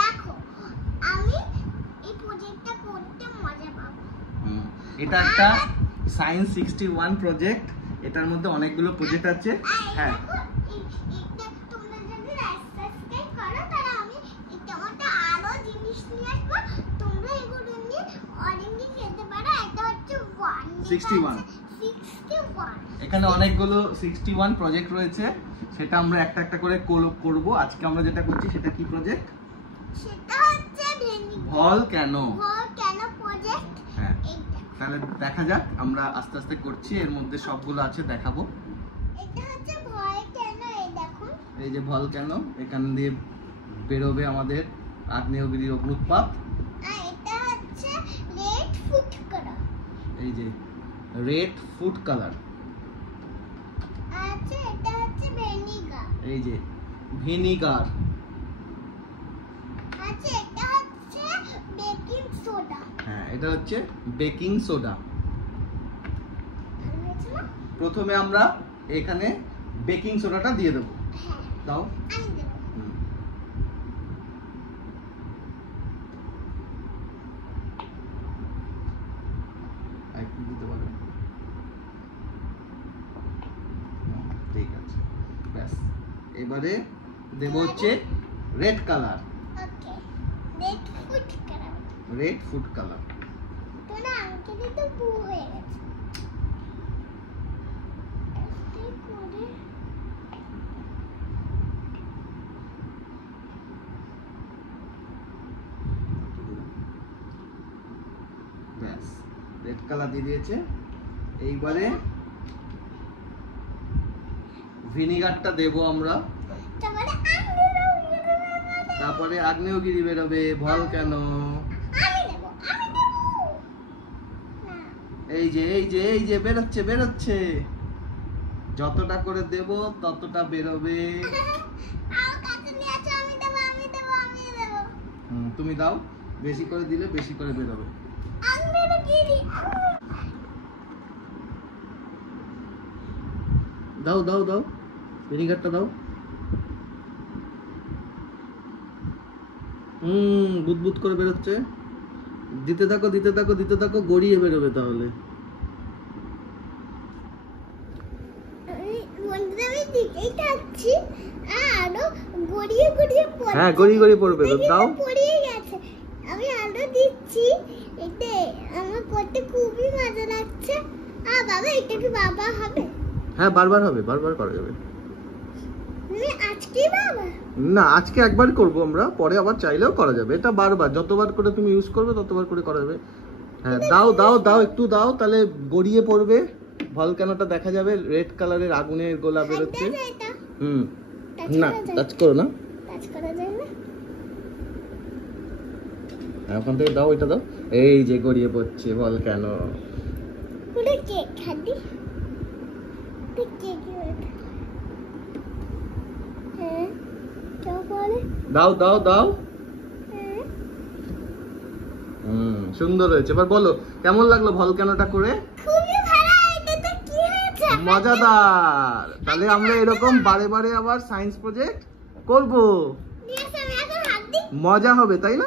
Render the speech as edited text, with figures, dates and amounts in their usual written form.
দেখো আমি এই প্রজেক্টটা করতে মজা পাবো। এটা একটা সায়েন্স 61 প্রজেক্ট। এটার মধ্যে অনেকগুলো প্রজেক্ট আছে। হ্যাঁ, তোমরা যদি সাবস্ক্রাইব করো তাহলে আমি এটা মধ্যে আরো জিনিস নিয়ে আসবো। তোমরা এগুলো নিয়ে অনেক খেলতে পারো। এটা হচ্ছে 61। এখানে অনেকগুলো 61 প্রজেক্ট রয়েছে, সেটা আমরা একটা একটা করে করব। আজকে আমরা যেটা করছি সেটা কি প্রজেক্ট? সেটা হচ্ছে ভলক্যানো প্রজেক্ট। হ্যাঁ, তাহলে দেখা যাক। আমরা আস্তে আস্তে করছি, এর মধ্যে সবগুলো আছে দেখাবো। এটা হচ্ছে ভলক্যানো। এই দেখুন, এই যে ভলক্যানো, এখান দিয়ে বেরোবে আমাদের আগ্নেয়গিরির অগ্নুৎপাত। আর এটা হচ্ছে রেড ফুড কালার। এই যে রেড ফুড কালার। আচ্ছা, এটা হচ্ছে ভিনেগার। এই যে ভিনিগার। আচ্ছা, এটা হচ্ছে বেকিং সোডা। হ্যাঁ, এটা হচ্ছে বেকিং সোডা। প্রথমে আমরা এখানে বেকিং সোডাটা দিয়ে দেবো। হ্যাঁ, দাও। আমি দেব। একটু দিতে পারো। ঠিক আছে, ব্যাস। এবারে দেব হচ্ছে red colour. Okay, red food colour. Red food colour. তোরা আঙ্কেলে তো বু হয়ে গেছে। এতে করে ব্যাস, রেড কালার দিয়ে দিয়েছে। এইবারে ভিনিগারটা দেব আমরা। তারপরে আগ্নেয়গিরি বেরোবে, ভলক্যানো। আমি দেব। না, এই যে এই যে এই যে বেরোচ্ছে। যতটা করে দেব ততটা বেরোবে। আর কাছে নিয়ে আসো। আমি দেব। তুমি দাও, বেশি করে দিলে বেশি করে বেরোবে। আগ্নেয়গিরি। দাও দাও দাও, ভিনিগারটা দাও। বুদবুদ করে বেরোচ্ছে। দিতে থাকো, গড়িয়ে বেরোবে তাহলে। আমি দিকেই থাকছি। আরো গড়িয়ে পড়ছে। হ্যাঁ, গড়িয়ে পড়বে। দাও। পড়িয়ে গেছে। আমি আরো দিচ্ছি। এতে আমার করতে খুবই মজা লাগছে। বাবা, এটা কি বাবা হবে? হ্যাঁ, বারবার হবে, বারবার করা যাবে। আজকে বাবা না, আজকে একবার করব আমরা, পরে আবার চাইলেও করা যাবে। এটা বারবার, যতবার করে তুমি ইউজ করবে ততবার করে করা যাবে। হ্যাঁ, দাও একটু দাও, তাহলে গড়িয়ে পড়বে। ভলক্যানোটা দেখা যাবে, রেড কালারের আগুনের গোলা বেরোচ্ছে। না, টাচ করো না। টাচ করা যায় না। ওখান থেকে দাও, এটা দাও। এই যে গড়িয়ে পড়ছে ভলক্যানো। পুরো কেক খাদি। তো কেক হ্যাঁ, তারপরে দাও। হ্যাঁ, সুন্দর হয়েছে। এবার বলো কেমন লাগলো ভলক্যানোটা করে? খুবই ভালো। এটা কি হয়েছে? মজাদার। তাহলে আমরা এরকম বারে বারে আবার সায়েন্স প্রজেক্ট করব। আমি এখন হাত দিই। মজা হবে, তাই না?